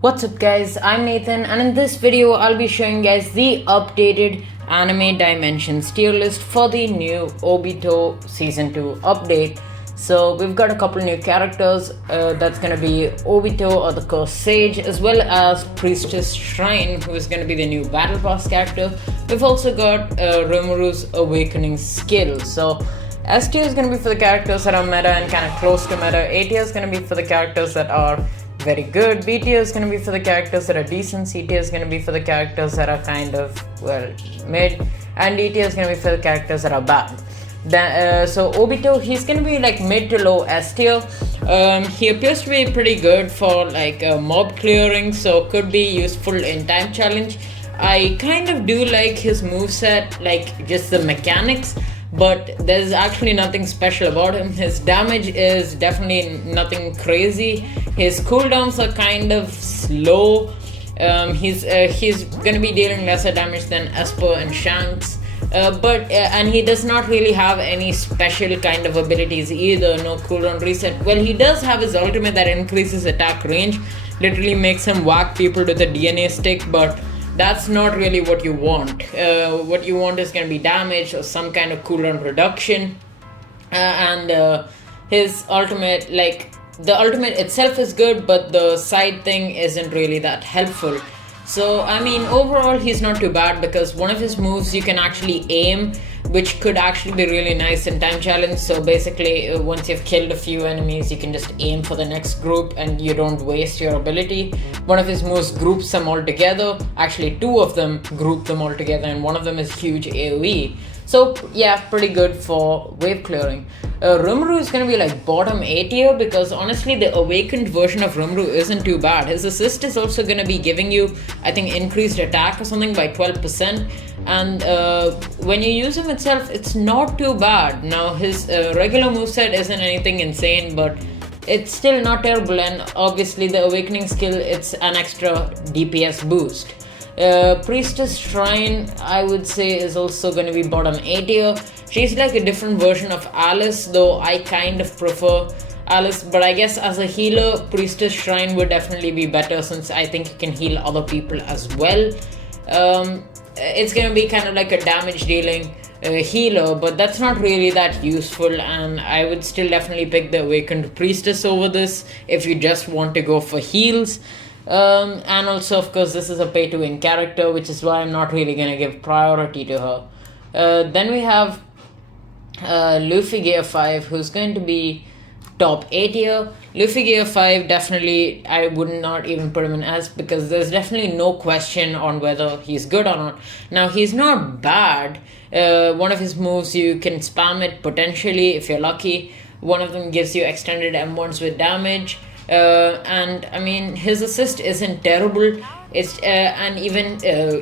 What's up guys, I'm Nathan and in this video I'll be showing guys the updated anime dimensions tier list for the new Obito season 2 update. So we've got a couple new characters, that's gonna be Obito or the Cursed Sage, as well as Priestess Shrine, who is gonna be the new Battle Pass character. We've also got Rimuru's Awakening skill. So S tier is gonna be for the characters that are meta and kind of close to meta. A tier is gonna be for the characters that are very good. B tier is going to be for the characters that are decent. C tier is going to be for the characters that are kind of, well, mid. And D tier is going to be for the characters that are bad. So Obito, he's going to be like mid to low S tier. He appears to be pretty good for like mob clearing, so could be useful in time challenge. I kind of do like his moveset, like just the mechanics, but there's actually nothing special about him. His damage is definitely nothing crazy. His cooldowns are kind of slow. He's gonna be dealing lesser damage than Esper and Shanks, and he does not really have any special kind of abilities either. No cooldown reset. Well, he does have his ultimate that increases attack range, literally makes him whack people with a DNA stick, but that's not really what you want. What you want is going to be damage or some kind of cooldown reduction. His ultimate, like, the ultimate itself is good, but the side thing isn't really that helpful. So, I mean, overall, he's not too bad because one of his moves you can actually aim, which could actually be really nice in time challenge. So basically, once you've killed a few enemies, you can just aim for the next group and you don't waste your ability. One of his moves groups them all together. Actually, two of them group them all together, and one of them is huge AoE. So yeah, pretty good for wave clearing. Rimuru is going to be like bottom A tier because honestly the awakened version of Rimuru isn't too bad. His assist is also going to be giving you, I think, increased attack or something by 12%, and when you use him itself, it's not too bad. Now his regular moveset isn't anything insane, but it's still not terrible, and obviously the awakening skill, it's an extra DPS boost. Priestess Shrine, I would say, is also going to be bottom A tier. She's like a different version of Alice, though I kind of prefer Alice, but I guess as a healer, Priestess Shrine would definitely be better since I think you can heal other people as well. It's going to be kind of like a damage dealing healer, but that's not really that useful, and I would still definitely pick the Awakened Priestess over this if you just want to go for heals. And also, of course, this is a pay-to-win character, which is why I'm not really going to give priority to her. Then we have Luffy Gear 5, who's going to be top A tier. Luffy Gear 5, definitely, I would not even put him in S because there's definitely no question on whether he's good or not. Now, he's not bad. One of his moves, you can spam it potentially if you're lucky. One of them gives you extended M1s with damage. And I mean, his assist isn't terrible. It's and even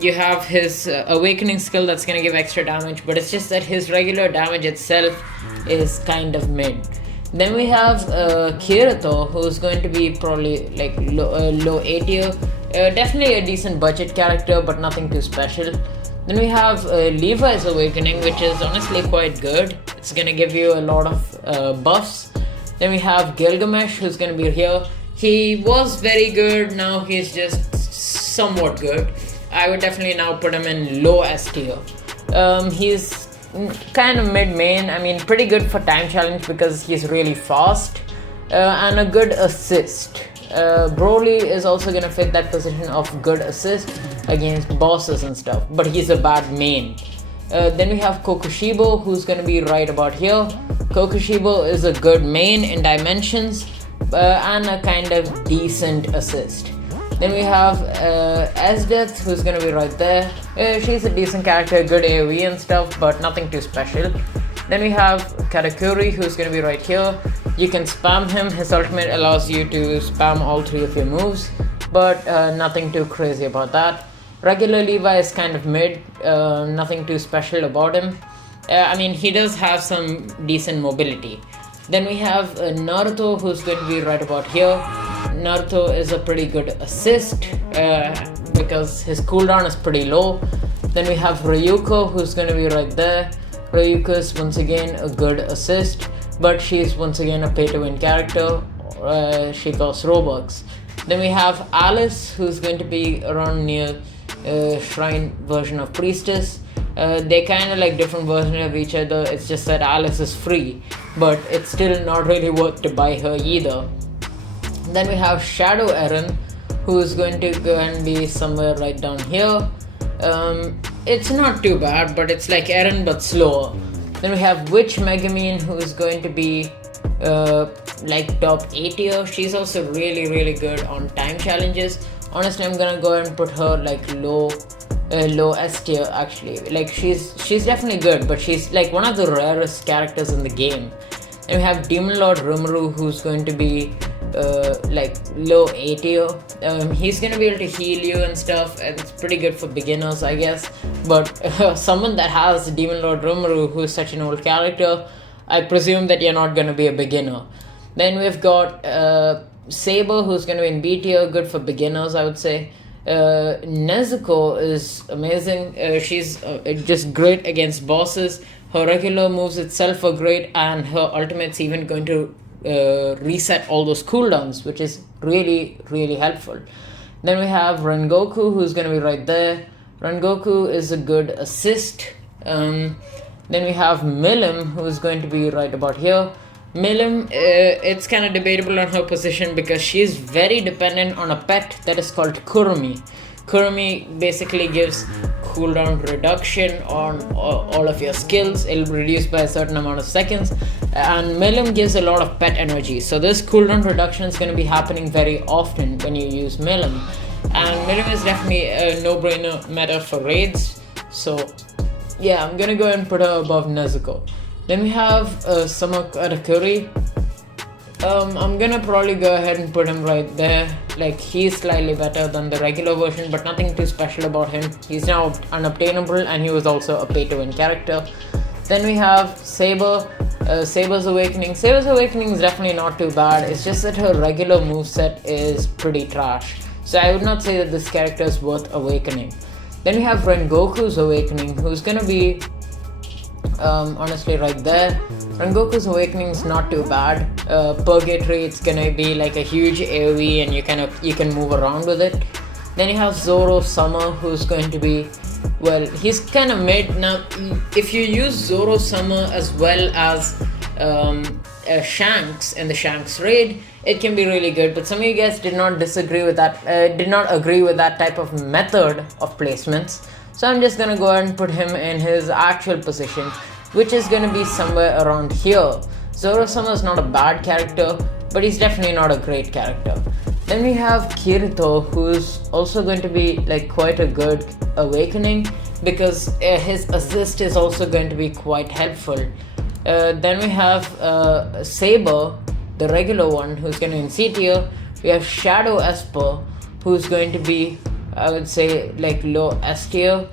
you have his awakening skill that's gonna give extra damage, but it's just that his regular damage itself is kind of mid. Then we have Kirito, who's going to be probably like low A tier. Definitely a decent budget character, but nothing too special. Then we have Levi's Awakening, which is honestly quite good. It's gonna give you a lot of buffs. Then we have Gilgamesh, who's going to be here. He was very good, now he's just somewhat good. I would definitely now put him in low S tier. He's kind of mid-main, I mean pretty good for time challenge because he's really fast, and a good assist. Broly is also going to fit that position of good assist against bosses and stuff, but he's a bad main. Then we have Kokushibo, who's going to be right about here. Kokushibo is a good main in dimensions and a kind of decent assist. Then we have Esdeath, who's going to be right there. She's a decent character, good AoE and stuff, but nothing too special. Then we have Katakuri, who's going to be right here. You can spam him. His ultimate allows you to spam all three of your moves, but nothing too crazy about that. Regular Levi is kind of mid, nothing too special about him. I mean, he does have some decent mobility. Then we have Naruto, who's going to be right about here. Naruto is a pretty good assist because his cooldown is pretty low. Then we have Ryuko, who's going to be right there. Ryuko is once again a good assist, but she's once again a pay-to-win character. She costs Robux. Then we have Alice, who's going to be around near Shrine version of Priestess. They kind of like different versions of each other. It's just that Alice is free, but it's still not really worth to buy her either. Then we have Shadow Eren, who is going to go and be somewhere right down here. It's not too bad, but it's like Eren but slower. Then we have Witch Megumin, who is going to be like top 8 tier. She's also really good on time challenges. Honestly, I'm gonna go and put her like low S tier actually. Like she's definitely good, but she's like one of the rarest characters in the game. And we have Demon Lord Rimuru, who's going to be like low A tier. He's gonna be able to heal you and stuff, and it's pretty good for beginners, I guess. But someone that has Demon Lord Rimuru, who is such an old character, I presume that you're not gonna be a beginner. Then we've got Saber, who's gonna be in B tier, good for beginners, I would say. Nezuko is amazing. She's just great against bosses. Her regular moves itself are great, and her ultimate's even going to reset all those cooldowns, which is really helpful. Then we have Rengoku, who's going to be right there. Rengoku is a good assist. Then we have Milim, who's going to be right about here. Milim, it's kind of debatable on her position because she's very dependent on a pet that is called Kurumi. Kurumi basically gives cooldown reduction on all of your skills. It'll reduce by a certain amount of seconds, and Milim gives a lot of pet energy, so this cooldown reduction is going to be happening very often when you use Milim. And Milim is definitely a no-brainer meta for raids, so yeah, I'm gonna go and put her above Nezuko. Then we have Samakurakuri. I'm gonna probably go ahead and put him right there. Like, he's slightly better than the regular version, but nothing too special about him. He's now unobtainable, and he was also a pay-to-win character. Then we have Saber. Saber's Awakening. Saber's Awakening is definitely not too bad. It's just that her regular moveset is pretty trash. So I would not say that this character is worth awakening. Then we have Rengoku's Awakening, who's gonna be honestly right there. Rengoku's Awakening is not too bad. Purgatory, it's gonna be like a huge AoE, and you can move around with it. Then you have Zoro Summer, who's going to be, well, he's kind of mid. Now, if you use Zoro Summer as well as Shanks in the Shanks raid, it can be really good. But some of you guys did not agree with that type of method of placements. So I'm just gonna go ahead and put him in his actual position, which is gonna be somewhere around here. Zoro Summer is not a bad character, but he's definitely not a great character. Then we have Kirito, who's also going to be like quite a good awakening because his assist is also going to be quite helpful. Then we have Saber, the regular one, who's going to be in C tier. We have Shadow Esper, who's going to be, I would say, like low S tier.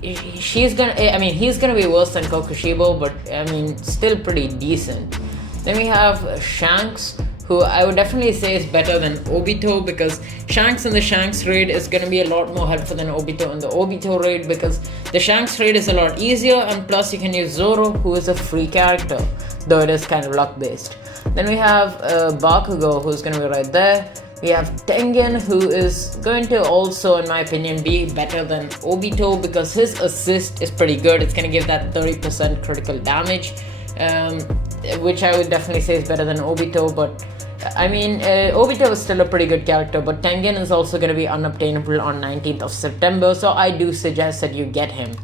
He's gonna be worse than Kokushibo, but I mean, still pretty decent. Then we have Shanks, who I would definitely say is better than Obito, because Shanks in the Shanks raid is going to be a lot more helpful than Obito in the Obito raid, because the Shanks raid is a lot easier, and plus you can use Zoro, who is a free character, though it is kind of luck based. Then we have Bakugo, who's going to be right there. We have Tengen, who is going to also, in my opinion, be better than Obito because his assist is pretty good. It's going to give that 30% critical damage, which I would definitely say is better than Obito. But I mean, Obito is still a pretty good character, but Tengen is also going to be unobtainable on 19th of September, so I do suggest that you get him.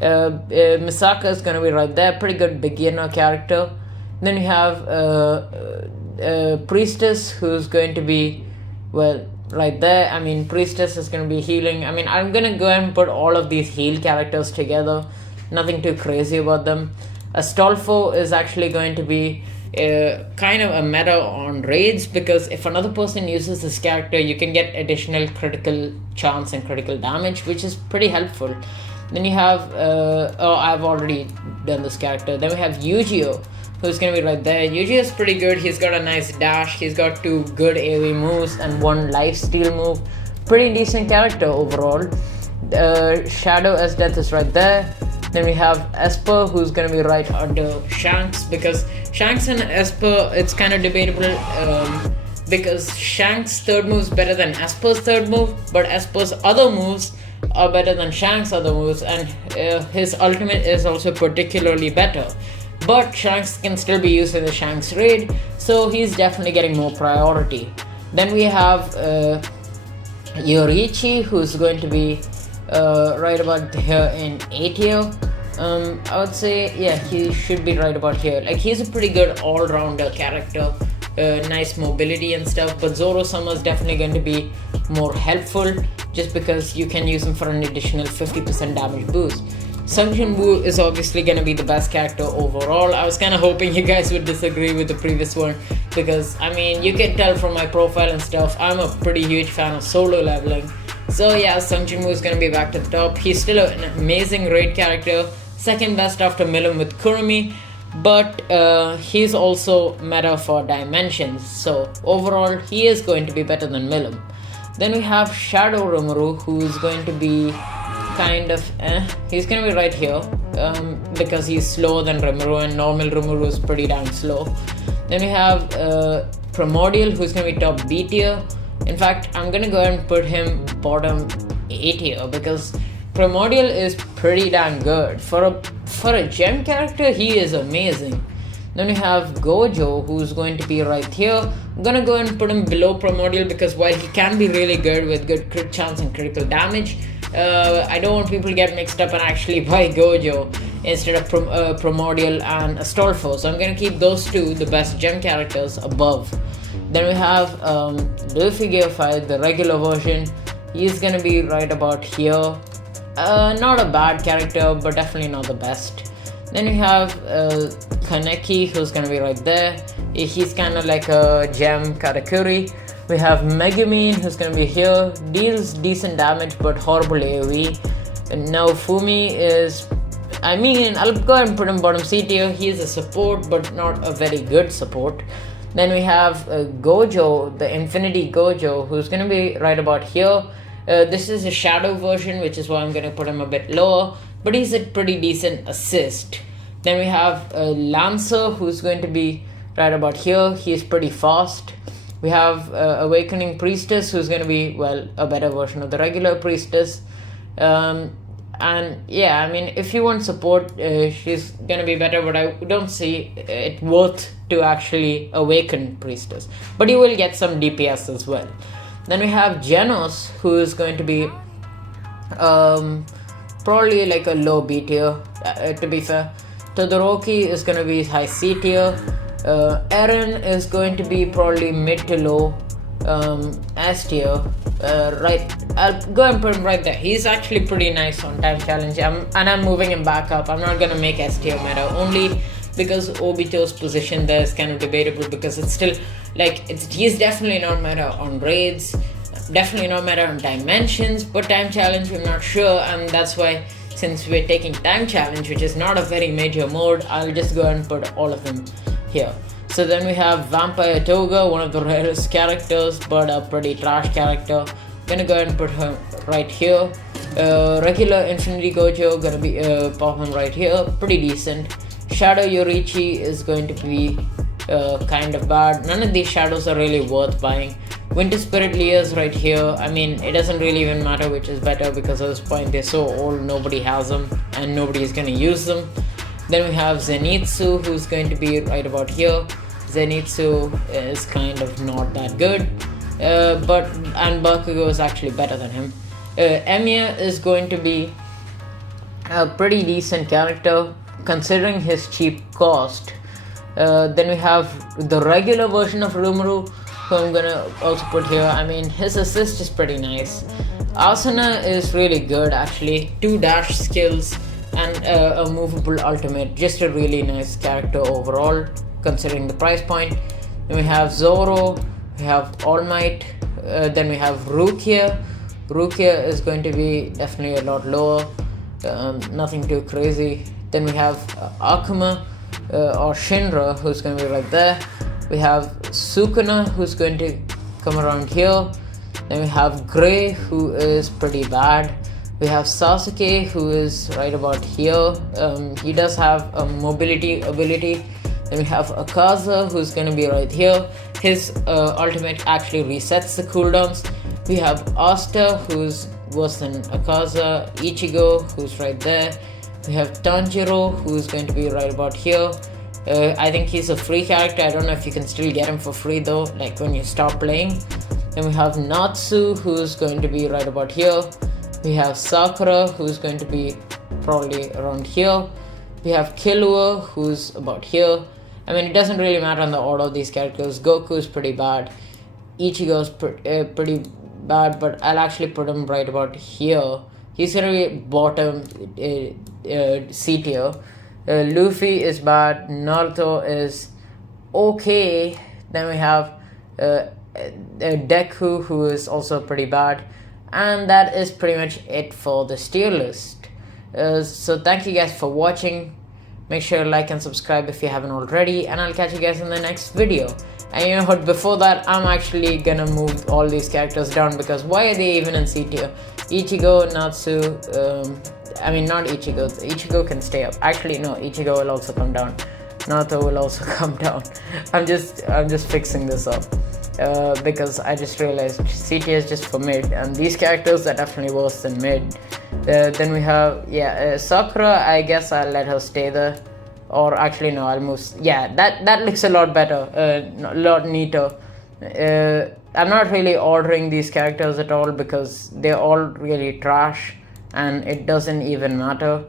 Misaka is going to be right there, pretty good beginner character. Then we have Priestess, who's going to be, well, right there. I mean, Priestess is going to be healing. I mean, I'm going to go and put all of these heal characters together. Nothing too crazy about them. Astolfo is actually going to be kind of a meta on raids, because if another person uses this character, you can get additional critical chance and critical damage, which is pretty helpful. Then you have, I've already done this character. Then we have Yu-Gi-Oh, who's going to be right there. Yuji is pretty good. He's got a nice dash. He's got 2 good AoE moves and 1 lifesteal move. Pretty decent character overall. Shadow as Death is right there. Then we have Esper, who's going to be right under Shanks, because Shanks and Esper, it's kind of debatable because Shank's third move is better than Esper's third move, but Esper's other moves are better than Shank's other moves, and his ultimate is also particularly better. But Shanks can still be used in the Shanks raid, so he's definitely getting more priority. Then we have Yoriichi, who's going to be right about here in A tier. I would say, yeah, he should be right about here. Like, he's a pretty good all-rounder character, nice mobility and stuff, but Zoro-sama is definitely going to be more helpful just because you can use him for an additional 50% damage boost. Sung Jin-woo is obviously going to be the best character overall. I was kind of hoping you guys would disagree with the previous one because, I mean, you can tell from my profile and stuff, I'm a pretty huge fan of solo leveling. So yeah, Sung Jin-woo is going to be back to the top. He's still an amazing raid character, second best after Milim with Kurumi, but he's also meta for dimensions. So overall, he is going to be better than Milim. Then we have Shadow Rimuru, who's going to be kind of he's gonna be right here because he's slower than Rimuru, and normal Rimuru is pretty damn slow. Then we have Primordial, who's gonna be top B tier. In fact, I'm gonna go ahead and put him bottom A tier because Primordial is pretty damn good. For a gem character, he is amazing. Then we have Gojo, who's going to be right here. I'm gonna go and put him below Primordial because while he can be really good with good crit chance and critical damage, I don't want people to get mixed up and actually buy Gojo instead of Primordial and Astolfo. So I'm gonna keep those two, the best gem characters, above. Then we have Luffy Gear 5, the regular version. He's gonna be right about here. Not a bad character, but definitely not the best. Then we have Kaneki, who's gonna be right there. He's kind of like a gem Katakuri. We have Megumin, who's gonna be here. Deals decent damage, but horrible AoE. And now Fumi is, I mean, I'll go ahead and put him bottom C tier. He is a support, but not a very good support. Then we have Gojo, the Infinity Gojo, who's gonna be right about here. This is a shadow version, which is why I'm gonna put him a bit lower, but he's a pretty decent assist. Then we have Lancer, who's going to be right about here. He's pretty fast. We have Awakening Priestess, who's going to be, well, a better version of the regular Priestess. And yeah, I mean, if you want support, she's going to be better, but I don't see it worth to actually awaken Priestess. But you will get some DPS as well. Then we have Genos, who is going to be probably like a low B tier, to be fair. Todoroki is going to be high C tier. Eren is going to be probably mid to low S tier. Right, I'll go and put him right there. He's actually pretty nice on time challenge, and I'm moving him back up. I'm not gonna make S tier meta only because Obito's position there is kind of debatable because it's still like he's definitely not meta on raids, definitely not meta on dimensions, but time challenge we're not sure, and that's why since we're taking time challenge, which is not a very major mode, I'll just go and put all of them here. So then we have Vampire Toga, one of the rarest characters, but a pretty trash character. Gonna go ahead and put him right here. Regular Infinity Gojo, gonna be pop him right here, pretty decent. Shadow Yoriichi is going to be kind of bad. None of these shadows are really worth buying. Winter Spirit Leah's right here. I mean, it doesn't really even matter which is better because at this point they're so old, nobody has them and nobody is gonna use them. Then we have Zenitsu, who's going to be right about here. Zenitsu is kind of not that good, and Bakugo is actually better than him. Emiya is going to be a pretty decent character considering his cheap cost. Then we have the regular version of Rimuru, who I'm gonna also put here. I mean, his assist is pretty nice. Asuna is really good actually, 2 dash skills and a movable ultimate, just a really nice character overall considering the price point. Then we have Zoro, we have All Might, then we have Rukia. Rukia is going to be definitely a lot lower, nothing too crazy. Then we have Akuma or Shinra, who's going to be right there. We have Sukuna, who's going to come around here. Then we have Grey, who is pretty bad. We have Sasuke, who is right about here. He does have a mobility ability. Then we have Akaza, who's going to be right here. his ultimate actually resets the cooldowns. We have Asta, who's worse than Akaza, Ichigo, who's right there. We have Tanjiro, who's going to be right about here. I think he's a free character. I don't know if you can still get him for free though, like when you stop playing. Then we have Natsu, who's going to be right about here. We have Sakura, who's going to be probably around here. We have Killua, who's about here. I mean, it doesn't really matter on the order of these characters. Goku's pretty bad. Ichigo's pretty bad, but I'll actually put him right about here. He's gonna be bottom C tier. Luffy is bad. Naruto is okay. Then we have Deku, who is also pretty bad. And that is pretty much it for this tier list. So thank you guys for watching. Make sure to like and subscribe if you haven't already, and I'll catch you guys in the next video. And you know what, before that, I'm actually gonna move all these characters down, because why are they even in C tier? Ichigo, Natsu, I mean not Ichigo, Ichigo can stay up. Actually no, Ichigo will also come down. Naruto will also come down. I'm just fixing this up. Because I just realized C tier is just for mid, and these characters are definitely worse than mid. Then we have, Sakura, I guess I'll let her stay there. Or actually no, I'll move, that looks a lot better, a lot neater. I'm not really ordering these characters at all, because they're all really trash, and it doesn't even matter.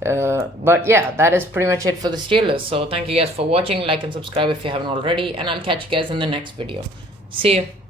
But yeah, that is pretty much it for the tier list. So thank you guys for watching, like and subscribe if you haven't already, and I'll catch you guys in the next video. See you.